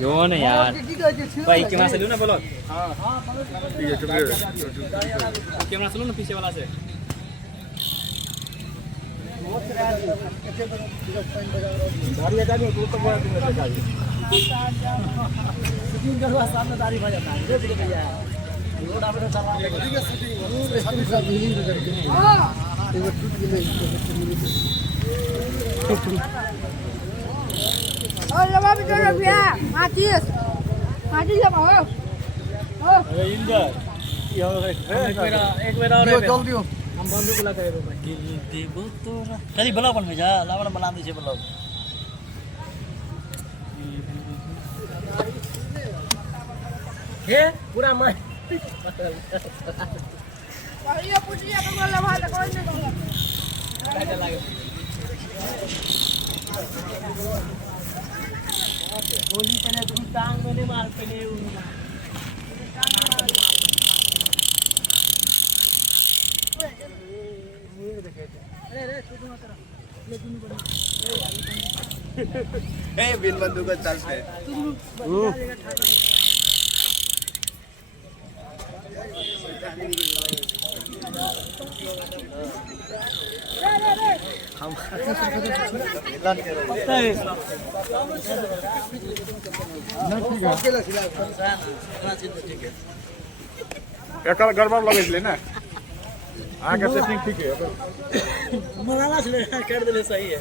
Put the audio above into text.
जो ना यार भाई कैमरा से लो ना बोलो। कैमरा से लो ना पीछे वाला से। Oh, lepas itu dia mati, mati siapa? Oh, Inder एक बेरा और चल दियो हम बंदूक ला करे भाई देबो तो खाली ब्लॉग बन जा लावन बना दे छे ब्लॉग। हे पूरा मैं iya punya kalau lepas ada kau ni kau. काटा लागे गोली पहले तुम टांग में नहीं मार के ले बिन बंदूक चलते हम गड़बड़ लगे ना आगे सेटिंग ठीक है मराना चले कर दे सही है।